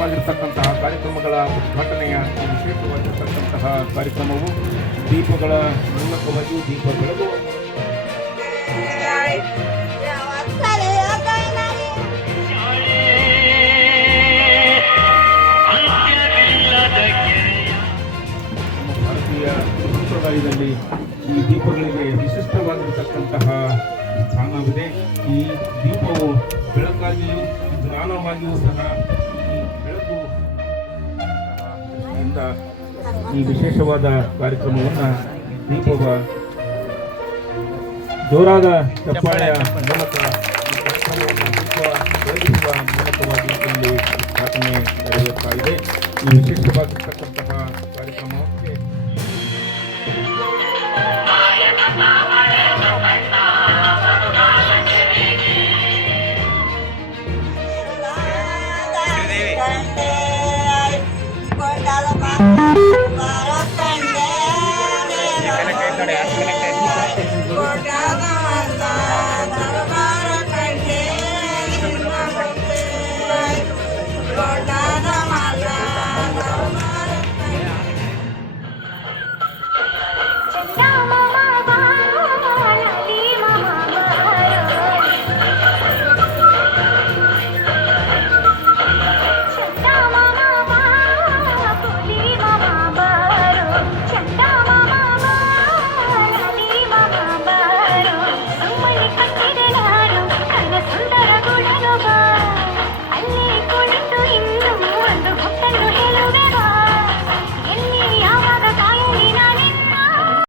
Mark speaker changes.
Speaker 1: ನಡೆಯತಕ್ಕಂತಹ ಕಾರ್ಯಕ್ರಮಗಳ ಉದ್ಘಾಟನೆಯ ವಿಶೇಷವಾಗಿರ್ತಕ್ಕಂತಹ ವಿಶೇಷವಾಗಿರತಕ್ಕಂತಹ ಕಾರ್ಯಕ್ರಮವು ದೀಪಗಳ ಮೂಲಕವಾಗಿ ದೀಪ ಬೆಳಗುವ ಭಾರತೀಯ ಸಂಪ್ರದಾಯದಲ್ಲಿ ಈ ದೀಪಗಳಿಗೆ ವಿಶಿಷ್ಟವಾಗಿರತಕ್ಕಂತಹ ಸ್ಥಾನವಿದೆ. ಈ ದೀಪವು ಬೆಳಕಾಗಿಯೂ ಸಹ ಈ ವಿಶೇಷವಾದ ಕಾರ್ಯಕ್ರಮವನ್ನು ದೀಪವ ಜೋರಾದ ಚಪ್ಪಾಳೆಯ ಮೂಲಕ ಮೂಲಕವಾಗಿ ಇಲ್ಲಿ ಸ್ಥಾಪನೆ ನಡೆಯುತ್ತಾ ಇದೆ. ಈ ವಿಶೇಷವಾಗಿರ್ತಕ್ಕಂಥ Thank you.